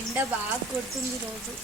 ఎండ బాగా కొడుతుంది రోజు.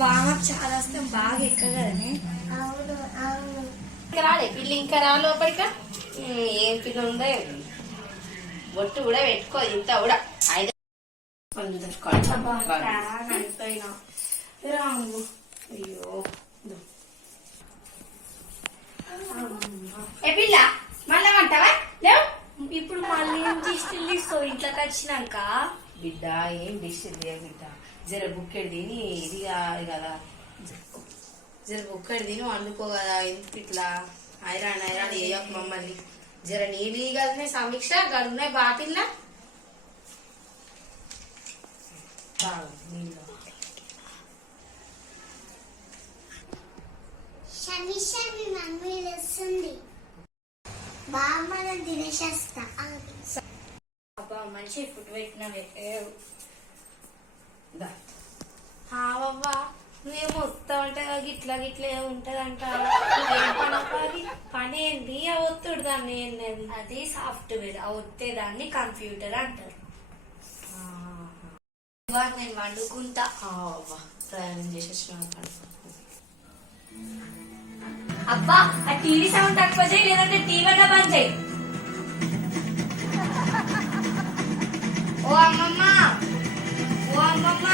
బాగా చాలా వస్తే బాగా ఎక్కగలనే. ఇంకా రాలే పిల్లి, ఇంకా రా లోపలిక. ఏం పిల్ల ఉందో బొట్టు కూడా పెట్టుకో, ఇంత కూడా ఐదు అయిపోయినా రాము. అయ్యో ఏ పిల్ల మళ్ళా అంటావా? లేవు ఇప్పుడు మళ్ళీ ఏం దిష్టి తీసుకో ఇంట్లోకి వచ్చినాక. బిడ్డ ఏం దిష్టి బిడ్డ, జర బుక్కెడు తిని ఇది కదా, జర బుక్కెడు తిని వండుకో కదా. ఎందుకు ఇట్లా ఐరాన్ ఐరాన్ వేయక మమ్మల్ని. జర నీళ్ళు కదనే సమీక్ష గడున్నాయి బాటిల్లా నీళ్ళు. అబ్బా మంచి ఫుడ్ పెట్టినవే. బాబా నువ్వేమో వస్తా ఉంటే గిట్లా గిట్లా ఉంటదంట. పని ఏంటి ఆ ఒత్తుడు దాన్ని ఏంటది? అది సాఫ్ట్వేర్, ఆ ఒత్తే దాన్ని కంప్యూటర్ అంటారు. నేను వండుకుంటా. ప్రయాణం చేసేసిన అబ్బా ఆ టీవీ సౌండ్ తక్కువ చేయి, లేదంటే టీవీ అన్నా బంద్ చేయి. ఓ అమ్మమ్మ, ఓ అమ్మమ్మ,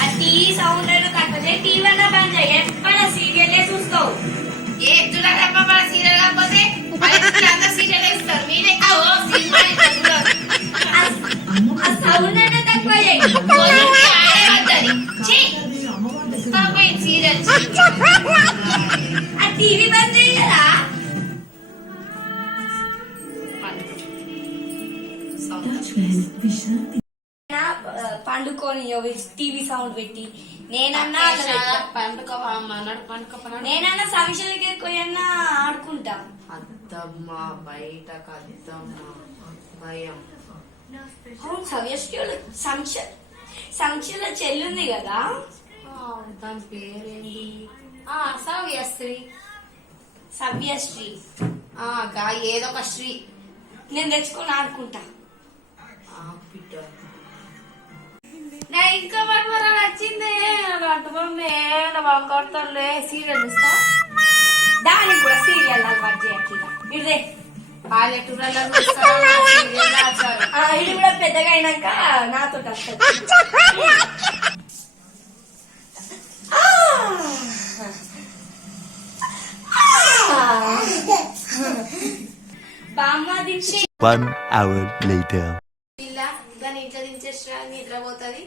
ఆ టీవీ సౌండ్ అయినా తక్కువ చేయి, టీవీ అన్నా బంద్ చేయి. ఎప్పుడు సీరియల్ చూస్తావు. ఏ చూడాలమ్మా మన సీరియల్ కాకపోతే అందరు సీరియల్ ఇస్తారు. మీరే ఆ సౌండ్ అయినా తక్కువ చేయి. సీరియల్ ఆ టీవీ బంద్ చేయి కదా. పండుకొని టీవీ సౌండ్ పెట్టి నేనన్నా నేనన్నా సమస్యలకి కొయ్యన్నా ఆడుకుంటా. అద్దమ్మా బయటకు అద్దమ్మా భయం. సంక్షల చెల్లుంది కదా, దాని పేరేంటి? సవ్యశ్రీ. సవ్యశ్రీ ఏదో ఒక శ్రీ. నేను తెచ్చుకొని ఆడుకుంటా. నా ఇంకా మరమరా నచ్చిందే అటుబొమ్మే వంకడతానులే. సీరియల్ ఇస్తా, దానికి కూడా సీరియల్ అలవాటు చేయట్లేదు. ఇదే పాలెటూరలో ఇది కూడా పెద్దగా అయినాక నాతో వస్తుంది. బామ్మ దించి 1 hour later. దాని ఇంట్లో దించేస్తా నిద్రపోతుంది.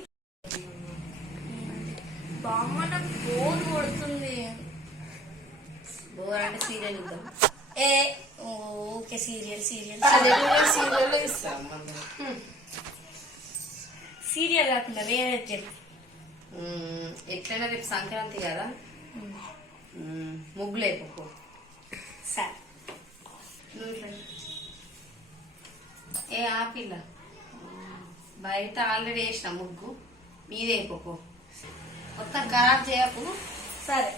బామ్మ నాకు బోర్ కొడుతుంది. బోర్ అంటే సీరియల్ ఇద్దాం. ఓకే సీరియల్ సీరియల్ సీరియల్ ఇస్తాం. సీరియల్ కాకుండా వేరే ఎట్లయినా రేపు సంక్రాంతి కదా, ముగ్గులు అయిపో. సరే ఏ ఆపిల్ల బయట ఆల్రెడీ వేసిన ముగ్గు, మీదే అయిపో. మొత్తం ఖరాబ్ చేయకు. సరే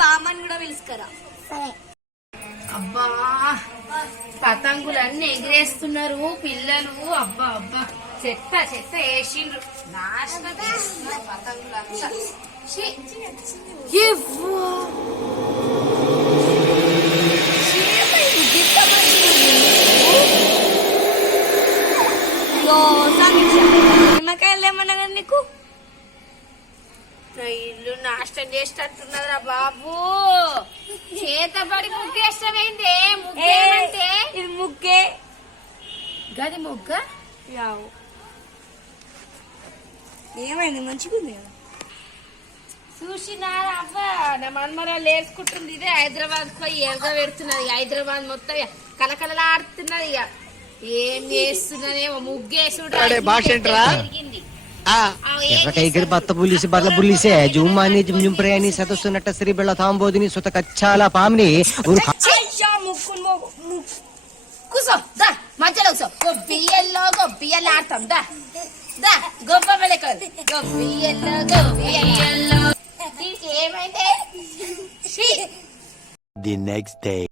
సామాన్ కూడా పిలుచుకరా. అబ్బా పతంగులన్నీ ఎగిరేస్తున్నారు పిల్లలు. అబ్బా అబ్బా చెత్త చెత్త వేసిండ్రు, నాశనం చేస్తున్నారు పతంగులంతా. నిమ్మకాయలు ఏమన్నా నీకు? ఇల్లు నాశనం చేసేటట్టున్నదిరా బాబు. చేతబడి ముగ్గేష్టమైంది. ముగ్గేమంటే ఇది ముగ్గే. గది ముగ్గ ఏమైంది? మంచిగా ఉంది కదా. చూసినారా అవ్వ నా మన్మరాలు వేసుకుంటుంది ఇదే హైదరాబాద్ పోయి ఎరగ పెడుతున్నది హైదరాబాద్ మొత్తం కలకలలాడుతున్నది ఇక ఏం చేస్తున్నదేమో ముగ్గేసుడు జరిగింది ಕೈಗಡೆ ಭತ್ತ ಬುಲ್ಲಿಸಿ ಬರ್ಲ ಬುಲ್ಲಿಸೆ ಜುಮ್ಮಾನಿ ಜುಂಪ್ರಯಾನಿ ಸದಸ್ಸುನಟ ಶ್ರೀ ಬೆಳ್ಳ ತಾಂಬೋದಿನಿ ಸುತ ಕಚ್ಚಾಲ ಪಾಮ್ನಿ కూసో దా మధ్యలో కూసో గొబ్బియల్లో ఆడతాం దా దా గొప్ప వెళ్ళకూడదు గొబ్బియల్లో దీనికి ఏమైంది The next day.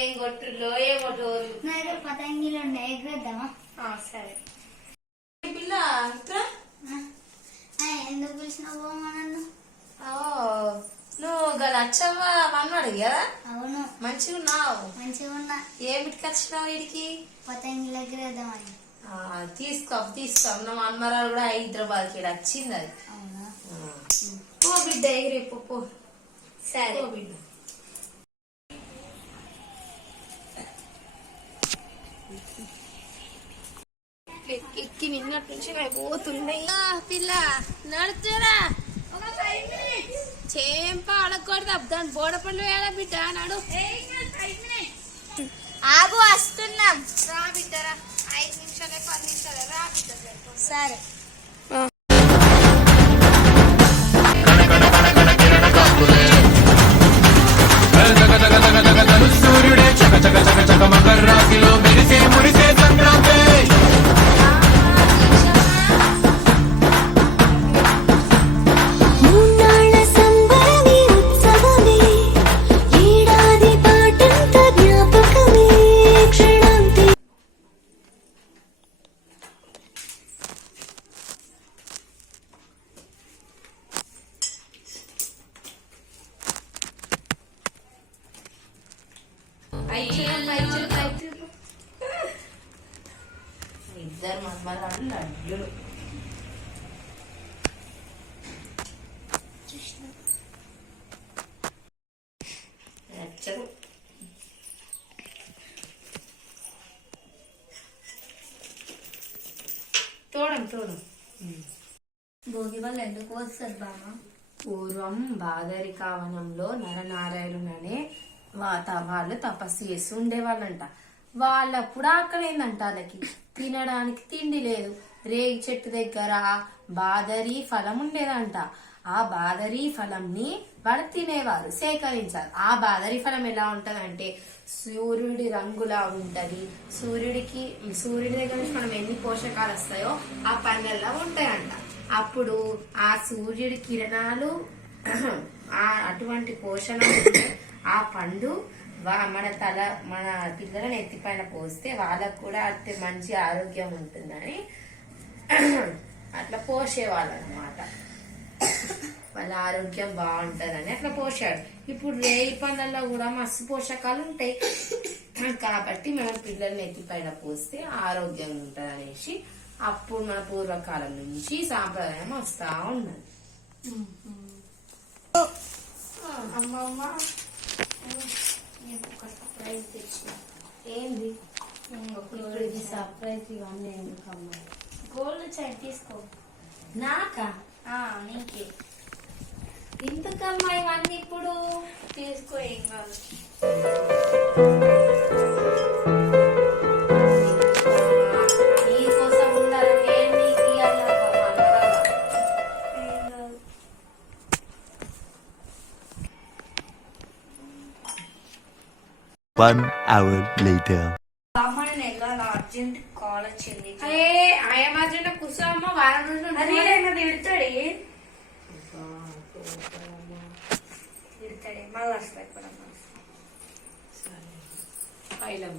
ఏం కొట్టులో ఏమో డోరు పతంగిలు ఉండే ఎగురేద్దామా? సరే పిల్ల ఎందుకు పిలిచినావు నన్ను? నువ్వు లచ్చవ్వ అన్నాడు కదా? అవును. మంచిగా ఉన్నావు? మంచిగా ఉన్నా. ఏమిటికి వచ్చినావు వీడికి? పతంగిలు ఎగురేద్దామని. తీసుకో నా మన్మరాలు కూడా హైదరాబాద్కి వచ్చింది అది. అవునా? పో బిడ్డ ఎగిరేపు పో. సరే బిడ్డ ఎక్కి నిన్నటి నుంచి పోతున్నాయి పిల్ల నడుచురా చేంప అడగకూడదు దాని బోడ పళ్ళు వేయాల బిడ్డ నాడు ఆగు వస్తున్నాం. రా బిడ్డరా 5 నిమిషాలే 10 నిమిషాలే రా బిడ్డ. సరే సూర్యుడే చక చక చక చక మకర రాశిలో మెరిసే మురిసే సంక్రాంతి మూన్నాళ్ళ సంబరమే ఉత్సవమే ఏడాది పాటంత జ్ఞాపకమే క్షణాంతి ఇద్దరు మన్మరాలు లడ్డులు నచ్చరు. తోడం భోగి వాళ్ళు ఎందుకు వస్తారు బామ్మ? పూర్వం బాదరికావనంలో నరనారాయణుడు అనే వాళ్ళు తపస్సు చేస్తూ ఉండేవాళ్ళంట. వాళ్ళప్పుడు ఆకలి ఏందంట వాళ్ళకి, తినడానికి తిండి లేదు. రేగి చెట్టు దగ్గర బాదరి ఫలం ఉండేదంట. ఆ బాదరి ఫలంని వాళ్ళు తినేవారు, సేకరించారు. ఆ బాదరి ఫలం ఎలా ఉంటదంటే సూర్యుడి రంగులా ఉంటది. సూర్యుడి దగ్గర నుంచి మనం ఎన్ని పోషకాలు వస్తాయో ఆ పండ్లల్లో ఉంటాయంట. అప్పుడు ఆ సూర్యుడి కిరణాలు అటువంటి పోషణ ఆ పండు మన పిల్లలను ఎత్తిపైన పోస్తే వాళ్ళకు కూడా అట్టే మంచి ఆరోగ్యం ఉంటుందని అట్లా పోసేవాళ్ళు అనమాట. వాళ్ళ ఆరోగ్యం బాగుంటదని అట్లా పోసాడు. ఇప్పుడు రేగి పండ్లలో కూడా మస్తు పోషకాలు ఉంటాయి కాబట్టి మనం పిల్లల్ని ఎత్తిపైన పోస్తే ఆరోగ్యంగా ఉంటది అనేసి అప్పుడు మన పూర్వకాలం నుంచి సాంప్రదాయం వస్తా ఉన్నది. అమ్మమ్మ ఒక సర్ప్రైజ్ తెచ్చిన. ఏంది? ఇది సర్ప్రైజ్. ఇవన్నీ ఎందుకమ్మా? గోల్డ్ చైన్ తీసుకో. నాకా? నీకే. ఇంతకమ్మా ఇవన్నీ ఇప్పుడు? తీసుకో, ఏం కాదు. నీకోసం ఉండాలంటే నీకు ఇవ్వాలి. 1 hour later. అర్జెంట్ కాల్ వచ్చింది. అరే ఆయన అర్జెంట్ కూర్చోమ్మ, వారం రోజులు తిడతాడే మళ్ళీ వస్తాయి. పైలం